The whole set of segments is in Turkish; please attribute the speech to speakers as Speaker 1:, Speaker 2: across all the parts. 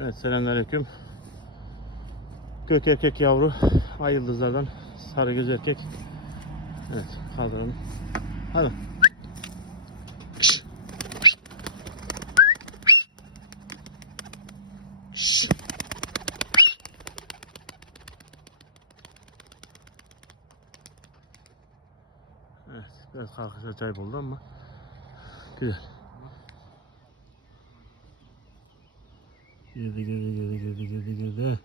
Speaker 1: Evet selamünaleyküm. Gök erkek yavru ay yıldızlardan sarı göz erkek. Evet kaldıralım. Hadi. Evet biraz kalkış acayip oldu ama güzel. Girdi girdi girdi girdi girdi girdi.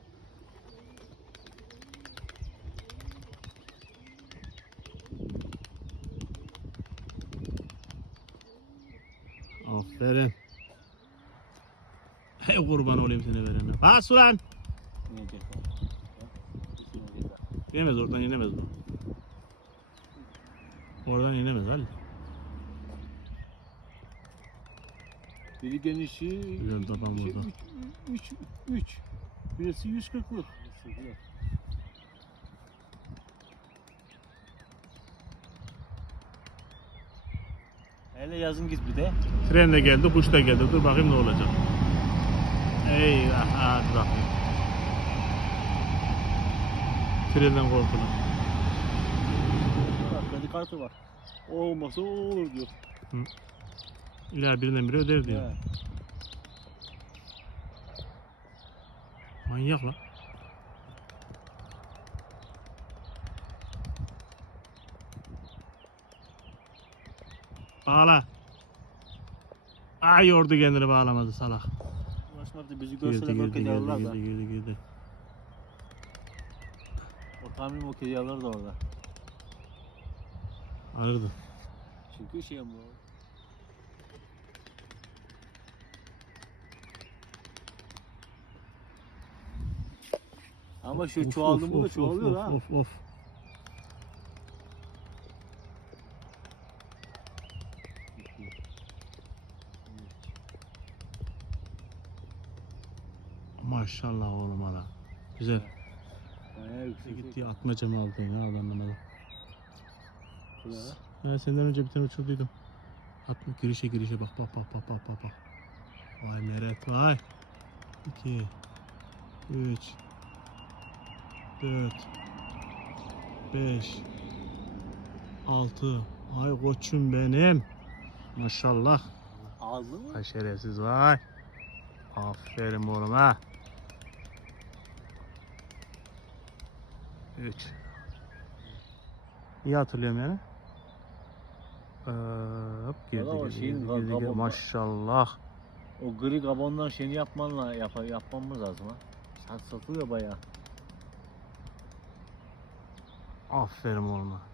Speaker 1: Aferin. Hey kurban olayım seni verene. Bas ulan. İnemez oradan inemez bu. Oradan inemez Ali.
Speaker 2: Biri genişi
Speaker 1: Güzel taban burada.
Speaker 2: 3 3 Birisi 140'lık. Hele yazın git bir de.
Speaker 1: Tren de geldi, kuş da geldi. Dur bakayım ne olacak. Eyvah, hadi bakayım. Trenden korkulan.
Speaker 2: Kredi kartı var. O olmasa o olur diyor.
Speaker 1: İlla birinden biri öder diyor.
Speaker 2: He.
Speaker 1: Manyak lan. Bağla. Ay yordu kendini bağlamadı salak.
Speaker 2: Ulaşmadı bizi
Speaker 1: Girdi
Speaker 2: görseler
Speaker 1: girdi girdi
Speaker 2: alırlar da.
Speaker 1: girdi girdi girdi.
Speaker 2: O tahminim o kedi alır da orada.
Speaker 1: Ağırdı.
Speaker 2: Çünkü şey bu. Ama şu
Speaker 1: Of,
Speaker 2: çoğaldı mı da çoğalıyor ha.
Speaker 1: Of of. Maşallah oğlum hala. Güzel.
Speaker 2: Bayağı yüksek.
Speaker 1: Gitti atmaca mı aldın ya anlamadım.
Speaker 2: Ya.
Speaker 1: Senden önce bir tane uçurduydum. Atma girişe girişe bak bak bak bak bak bak bak. Vay meret vay. 2 3 4 5 6 Ay koçum benim. Maşallah.
Speaker 2: Ağzı mı?
Speaker 1: Ay şerefsiz vay. Aferin oğlum ha. 3 İyi hatırlıyorum yani. Ee, hop girdi
Speaker 2: Valla o
Speaker 1: girdi,
Speaker 2: şeyin
Speaker 1: girdi,
Speaker 2: gal-
Speaker 1: girdi, girdi.
Speaker 2: gabon-
Speaker 1: Maşallah.
Speaker 2: O gri gabondan şeyini yapmanla yap yapmamız lazım ha. Sat satılıyor bayağı.
Speaker 1: Aferin oğlum.